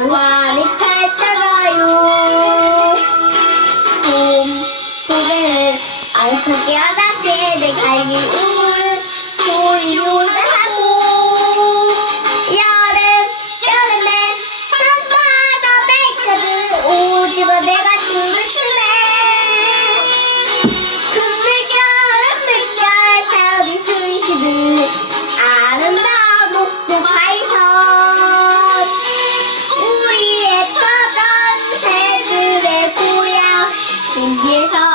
영광이 펼쳐져요. 음, 봄, 고개는 안쓰게 하답게 갈기 우 위해서